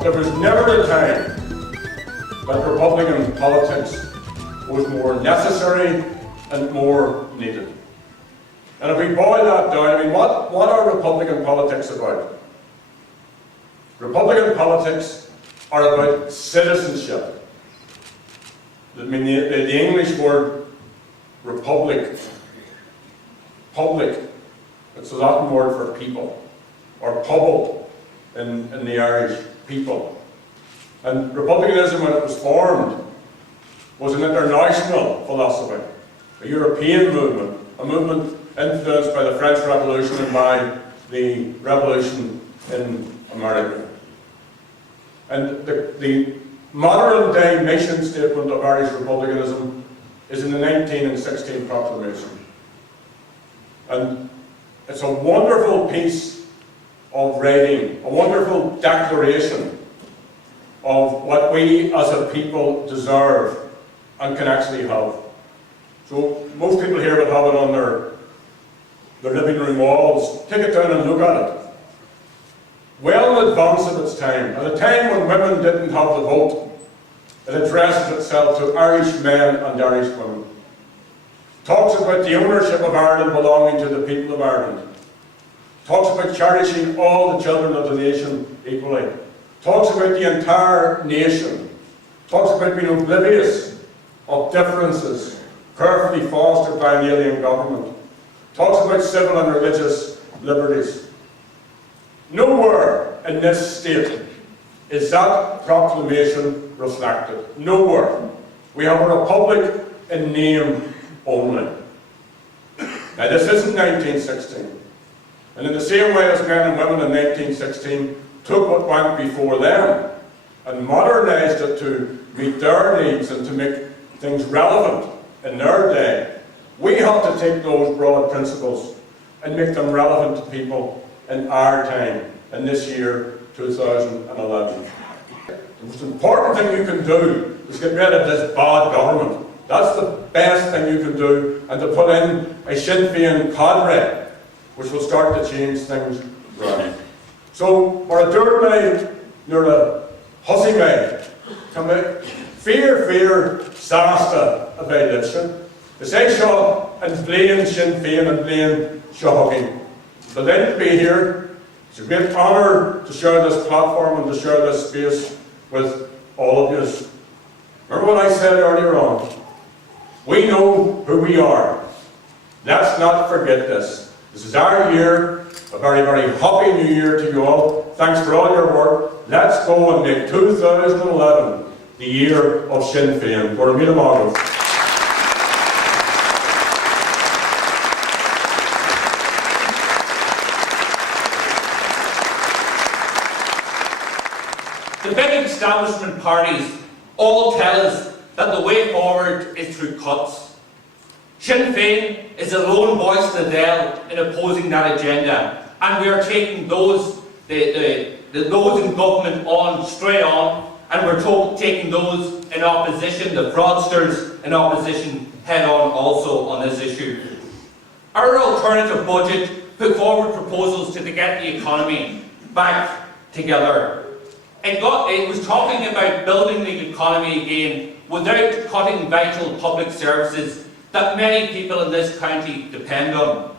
there was never a time that Republican politics was more necessary and more needed. And if we boil that down, I mean, what are Republican politics about? Republican politics are about citizenship. I mean, the English word republic, public, it's a Latin word for people, or pobble in the Irish, people. And republicanism, when it was formed, was an international philosophy, a European movement, a movement influenced by the French Revolution and by the Revolution in America. And the modern day mission statement of Irish republicanism is in the 1916 proclamation. And it's a wonderful piece of writing, a wonderful declaration of what we as a people deserve and can actually have. So most people here would have it on their living room walls. Take it down and look at it. Well in advance of its time, at a time when women didn't have the vote, it addresses itself to Irish men and Irish women. Talks about the ownership of Ireland belonging to the people of Ireland. Talks about cherishing all the children of the nation equally. Talks about the entire nation. Talks about being oblivious of differences carefully fostered by an alien government. Talks about civil and religious liberties. Nowhere in this state is that proclamation reflected. Nowhere. We have a republic in name only. Now this isn't 1916. And in the same way as men and women in 1916 took what went before them and modernised it to meet their needs and to make things relevant in their day, we have to take those broad principles and make them relevant to people in our time, in this year, 2011. The most important thing you can do is get rid of this bad government. That's the best thing you can do, and to put in a Sinn Féin Cllr, which will start to change things around. So, mar a dúirt nuair a thosaigh mé, fear sásta a bheith libse. Is é seo an bléan Sinn Féin and bléan seochaí. But then to be here, it's a great honour to share this platform and to share this space with all of you. Remember what I said earlier on? We know who we are. Let's not forget this. This is our year. A very, very happy new year to you all. Thanks for all your work. Let's go and make 2011 the year of Sinn Féin. Gura míle mágad. The big establishment parties all tell us that the way forward is through cuts. Sinn Féin is a lone voice in the Dail in opposing that agenda, and we are taking those in government on straight on, and we're taking those in opposition, the fraudsters in opposition, head on also on this issue. Our alternative budget put forward proposals to get the economy back together. It was talking about building the economy again without cutting vital public services that many people in this county depend on.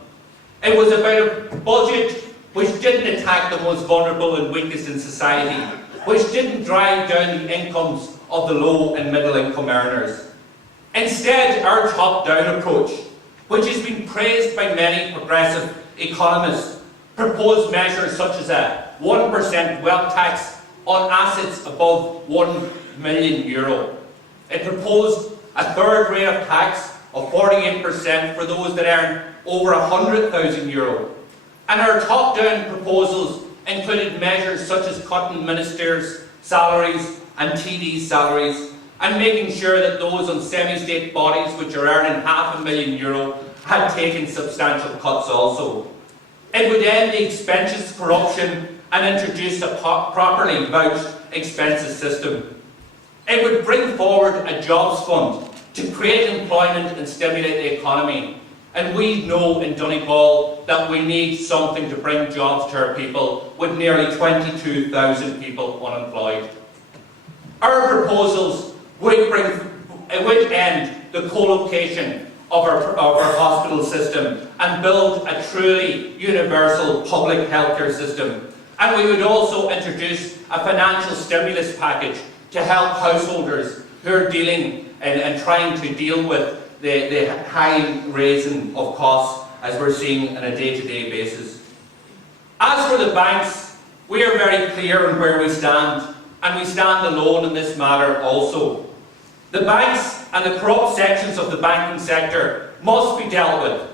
It was about a budget which didn't attack the most vulnerable and weakest in society, which didn't drive down the incomes of the low and middle income earners. Instead, our top-down approach, which has been praised by many progressive economists, proposed measures such as a 1% wealth tax on assets above €1 million. It proposed a third rate of tax of 48% for those that earn over €100,000. And our top-down proposals included measures such as cutting ministers' salaries and TD's salaries, and making sure that those on semi-state bodies which are earning €500,000 had taken substantial cuts also. It would end the expenses corruption and introduce a properly vouched expenses system. It would bring forward a jobs fund to create employment and stimulate the economy. And we know in Donegal that we need something to bring jobs to our people, with nearly 22,000 people unemployed. Our proposals would end the co-location of our hospital system and build a truly universal public healthcare system. And we would also introduce a financial stimulus package to help householders who are dealing and trying to deal with the high raising of costs as we're seeing on a day-to-day basis. As for the banks, we are very clear on where we stand, and we stand alone in this matter also. The banks and the corrupt sections of the banking sector must be dealt with.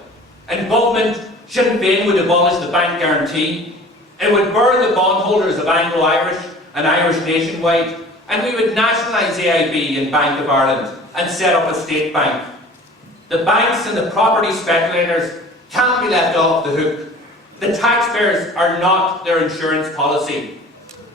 And government, Sinn Féin would abolish the bank guarantee, it would burn the bondholders of Anglo-Irish and Irish Nationwide, and we would nationalise AIB and Bank of Ireland and set up a state bank. The banks and the property speculators can't be left off the hook. The taxpayers are not their insurance policy.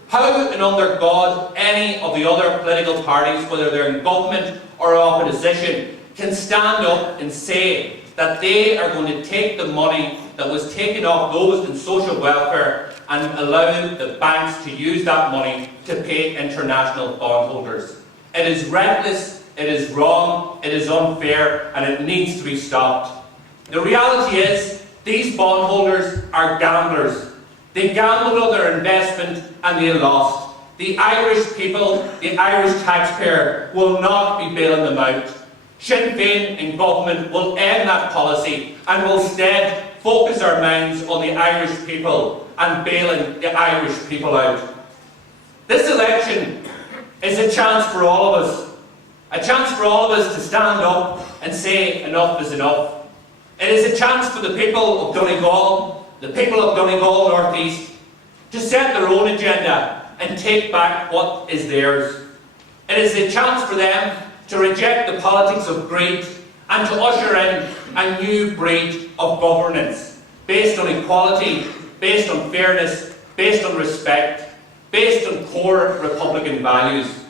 How and under God any of the other political parties, whether they're in government or opposition, can stand up and say that they are going to take the money that was taken off those in social welfare and allow the banks to use that money to pay international bondholders? It is reckless, it is wrong, it is unfair, and it needs to be stopped. The reality is, these bondholders are gamblers. They gambled on their investment and they lost. The Irish people, the Irish taxpayer, will not be bailing them out. Sinn Féin in government will end that policy and will instead focus our minds on the Irish people and bailing the Irish people out. This election is a chance for all of us. A chance for all of us to stand up and say enough is enough. It is a chance for the people of Donegal, the people of Donegal North East, to set their own agenda and take back what is theirs. It is a chance for them to reject the politics of greed and to usher in a new breed of governance based on equality, based on fairness, based on respect, based on core Republican values.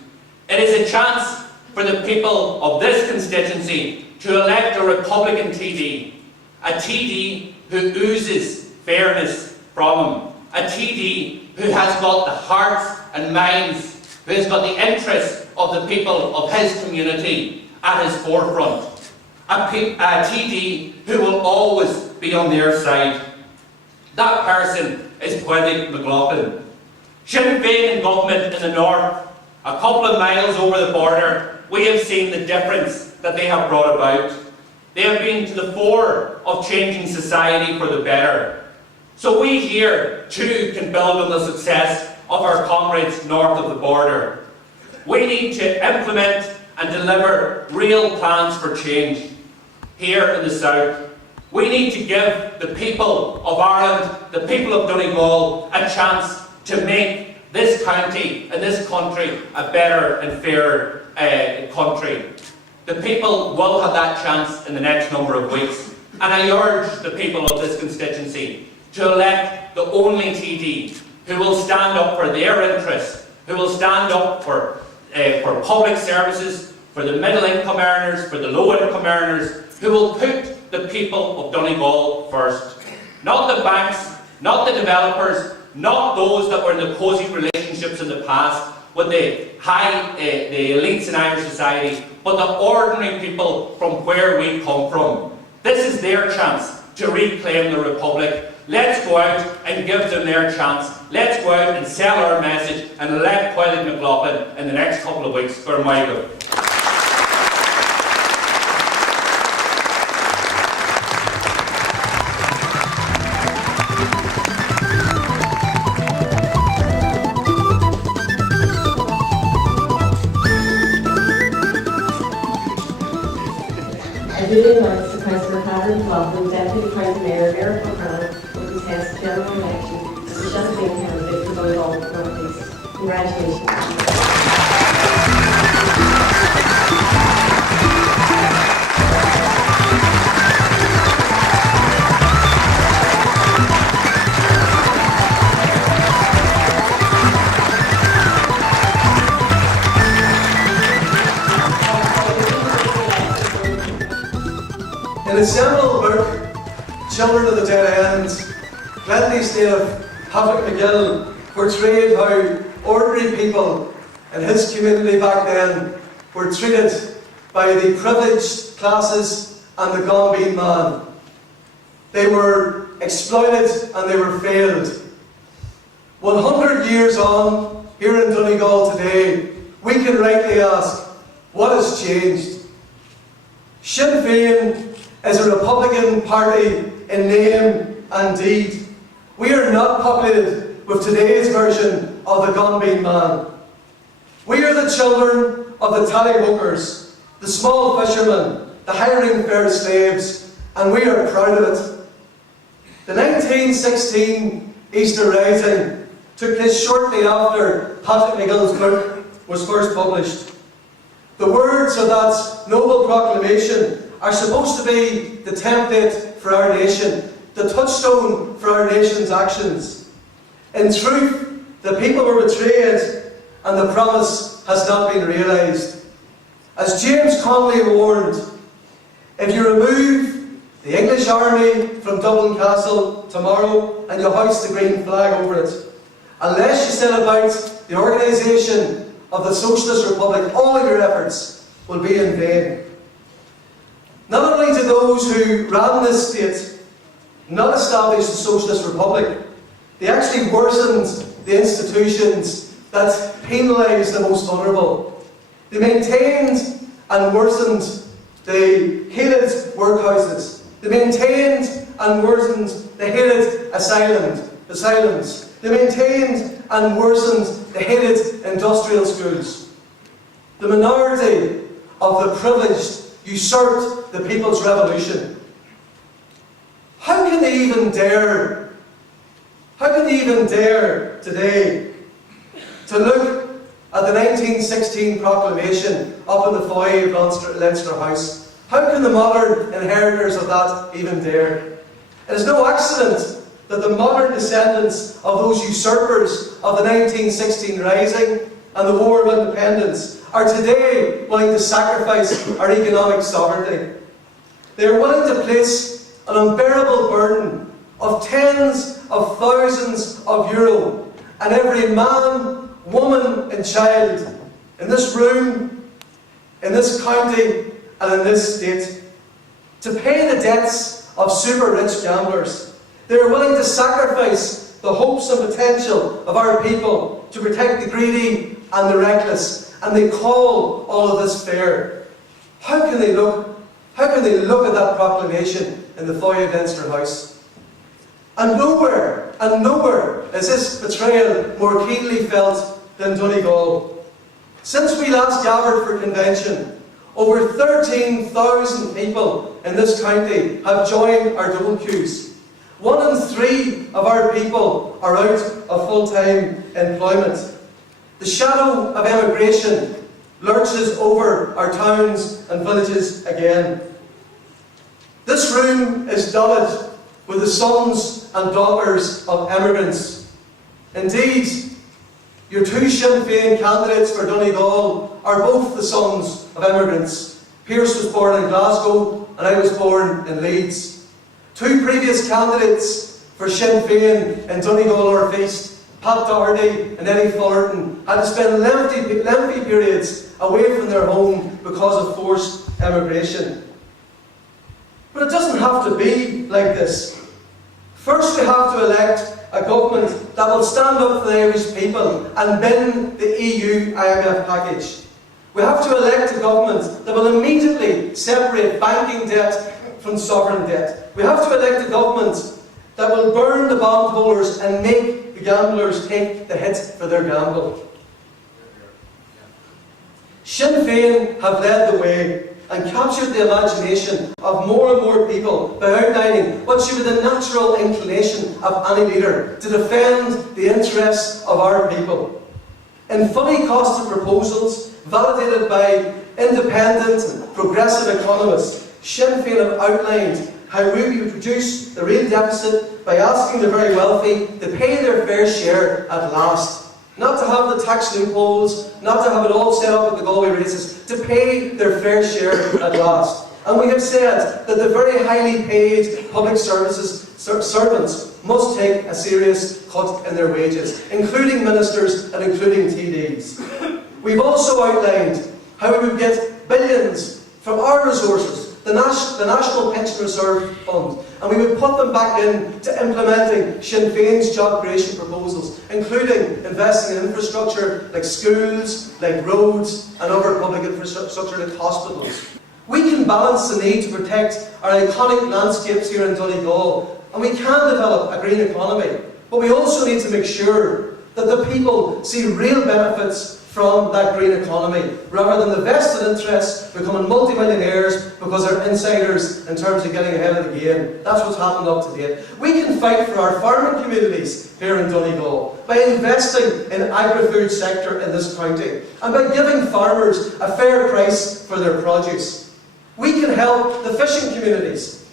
It is a chance for the people of this constituency to elect a Republican TD, a TD who oozes fairness from him, a TD who has got the hearts and minds, who has got the interests of the people of his community at his forefront, a TD who will always be on their side. That person is Padraig MacLochlainn. Sinn Féin in government in the north, a couple of miles over the border, we have seen the difference that they have brought about. They have been to the fore of changing society for the better. So we here too can build on the success of our comrades north of the border. We need to implement and deliver real plans for change here in the south. We need to give the people of Ireland, the people of Donegal, a chance to make this county and this country a better and fairer country. The people will have that chance in the next number of weeks. And I urge the people of this constituency to elect the only TD who will stand up for their interests, who will stand up for public services, for the middle income earners, for the low income earners, who will put the people of Donegal first. Not the banks, not the developers, not those that were in the cosy relationships in the past with the elites in Irish society, but the ordinary people from where we come from. This is their chance to reclaim the Republic. Let's go out and give them their chance. Let's go out and sell our message and elect Padraig MacLochlainn in the next couple of weeks for my good. I duly announce that Councillor Padraig MacLochlainn, Deputy County Mayor of Cllr, will contest the general election as the Sinn Féin candidate for Donegal North East. Congratulations. In its general vote, Children of the Dead End, Glendee's native Padraig MacLochlainn portrayed how ordinary people in his community back then were treated by the privileged classes and the Gambeen man. They were exploited and they were failed. 100 years on, here in Donegal today, we can rightly ask, what has changed? Sinn Féin is a Republican party in name and deed. We are not populated with today's version of the Gambeen man. We are the children of the tallyhookers, the small fishermen, the hiring fair slaves, and we are proud of it. The 1916 Easter Rising took place shortly after Padraig MacLochlainn's book was first published. The words of that noble proclamation are supposed to be the template for our nation, the touchstone for our nation's actions. In truth, the people were betrayed and the promise has not been realised. As James Connolly warned, if you remove the English army from Dublin Castle tomorrow and you hoist the green flag over it, unless you set about the organisation of the Socialist Republic, all of your efforts will be in vain. Not only did those who ran this state not establish the Socialist Republic, they actually worsened the institutions that penalised the most vulnerable. They maintained and worsened the hated workhouses. They maintained and worsened the hated asylums. They maintained and worsened the hated industrial schools. The minority of the privileged usurped the people's revolution. How can they even dare today to look at the 1916 proclamation up in the foyer of Leinster House? How can the modern inheritors of that even dare? It is no accident that the modern descendants of those usurpers of the 1916 Rising and the War of Independence are today willing to sacrifice our economic sovereignty. They are willing to place an unbearable burden of tens of thousands of euro on every man, woman and child in this room, in this county and in this state to pay the debts of super rich gamblers. They are willing to sacrifice the hopes and potential of our people to protect the greedy and the reckless, and they call all of this fair. How can they look at that proclamation in the foyer of Leinster House? And nowhere is this betrayal more keenly felt than Donegal. Since we last gathered for convention, over 13,000 people in this county have joined our dole queues. 1 in 3 of our people are out of full-time employment. The shadow of emigration lurches over our towns and villages again. This room is dotted with the sons and daughters of emigrants. Indeed, your 2 Sinn Féin candidates for Donegal are both the sons of emigrants. Pearse was born in Glasgow and I was born in Leeds. 2 previous candidates for Sinn Féin in Donegal North East, Pat Doherty and Dina Fullerton, had to spend lengthy periods away from their home because of forced emigration. But it doesn't have to be like this. First we have to elect a government that will stand up for the Irish people and bin the EU IMF package. We have to elect a government that will immediately separate banking debt from sovereign debt. We have to elect a government that will burn the bondholders and make the gamblers take the hit for their gamble. Sinn Féin have led the way and captured the imagination of more and more people by outlining what should be the natural inclination of any leader to defend the interests of our people. In fully costed proposals validated by independent and progressive economists, Sinn Féin have outlined how we would reduce the real deficit by asking the very wealthy to pay their fair share at last. Not to have the tax loopholes, not to have it all set up with the Galway races, to pay their fair share at last. And we have said that the very highly paid public services servants must take a serious cut in their wages, including ministers and including TDs. We've also outlined how we would get billions from our resources, the National Pension Reserve Fund, and we would put them back into implementing Sinn Féin's job creation proposals, including investing in infrastructure like schools, like roads, and other public infrastructure like hospitals. We can balance the need to protect our iconic landscapes here in Donegal, and we can develop a green economy, but we also need to make sure that the people see real benefits from that green economy, rather than the vested interests becoming multi-millionaires because they're insiders in terms of getting ahead of the game. That's what's happened up to date. We can fight for our farming communities here in Donegal by investing in the agri-food sector in this county and by giving farmers a fair price for their produce. We can help the fishing communities.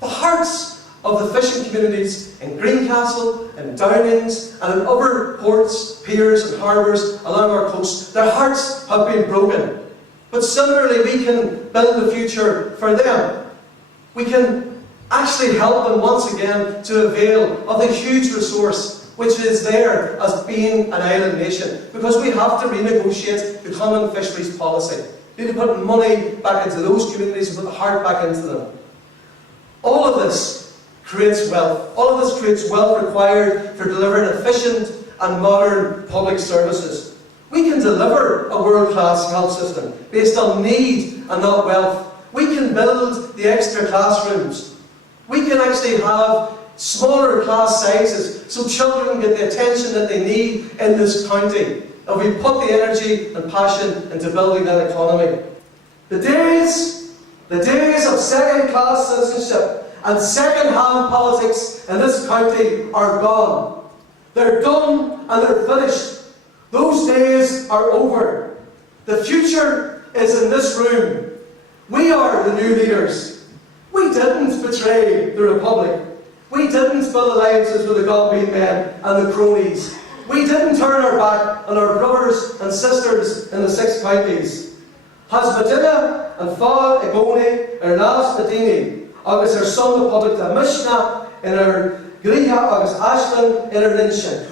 The hearts of the fishing communities in Greencastle, in Downings, and in other ports, piers and harbours along our coast, their hearts have been broken. But similarly, we can build a future for them. We can actually help them once again to avail of the huge resource which is there as being an island nation, because we have to renegotiate the common fisheries policy. We need to put money back into those communities and put the heart back into them. All of this creates wealth. All of this creates wealth required for delivering efficient and modern public services. We can deliver a world-class health system based on need and not wealth. We can build the extra classrooms. We can actually have smaller class sizes so children get the attention that they need in this county. And we put the energy and passion into building that economy. The days of second-class citizenship and second-hand politics in this county are gone. They're done and they're finished. Those days are over. The future is in this room. We are the new leaders. We didn't betray the Republic. We didn't build alliances with the Godbean men and the cronies. We didn't turn our back on our brothers and sisters in the 6 counties. Has Medina and Fáil Igoni Las Medini agus son Republic the Mishnah in our Griha agus Ashland in our nation.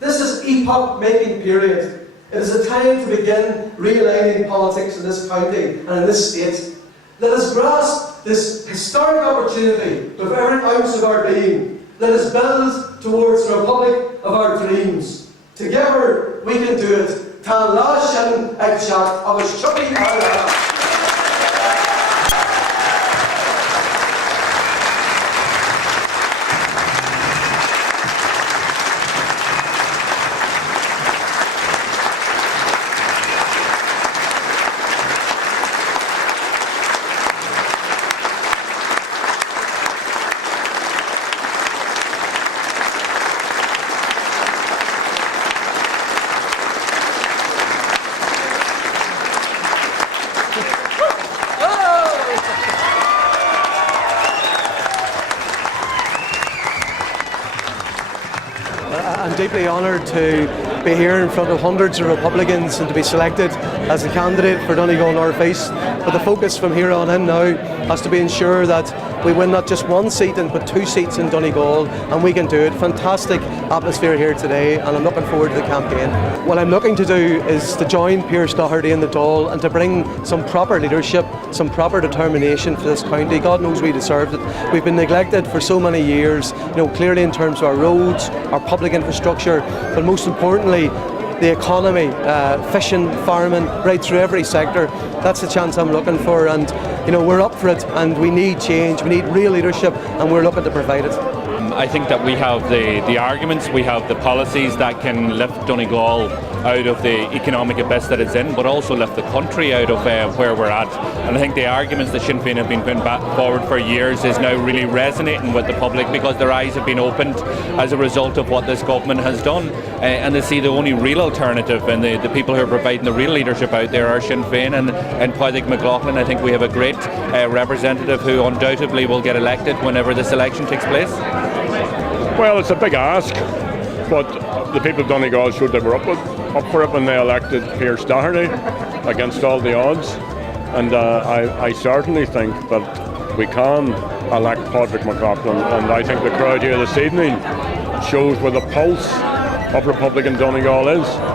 This is epoch-making period. It is a time to begin realigning politics in this county and in this state. Let us grasp this historic opportunity with every ounce of our being. Let us build towards the Republic of our dreams. Together we can do it. Tá lá sin ag teacht agus tugaí ar I'm deeply honoured to be here in front of hundreds of Republicans and to be selected as the candidate for Donegal North East. But the focus from here on in now has to be ensure that we win not just 1 seat but 2 seats in Donegal, and we can do it. Fantastic atmosphere here today, and I'm looking forward to the campaign. What I'm looking to do is to join Pearse Doherty in the Dáil and to bring some proper leadership, some proper determination for this county. God knows we deserved it. We've been neglected for so many years, clearly in terms of our roads, our public infrastructure, but most importantly, the economy, fishing, farming, right through every sector. That's the chance I'm looking for, and we're up for it, and we need change, we need real leadership, and we're looking to provide it. I think that we have the arguments, we have the policies that can lift Donegal out of the economic abyss that it's in, but also lift the country out of where we're at. And I think the arguments that Sinn Féin have been putting forward for years is now really resonating with the public, because their eyes have been opened as a result of what this government has done. And they see the only real alternative, and the people who are providing the real leadership out there are Sinn Féin and Padraig MacLochlainn. I think we have a great representative who undoubtedly will get elected whenever this election takes place. Well, it's a big ask, but the people of Donegal showed they were up for it when they elected Pearse Doherty against all the odds. And I certainly think that we can elect Padraig MacLochlainn, and I think the crowd here this evening shows where the pulse of Republican Donegal is.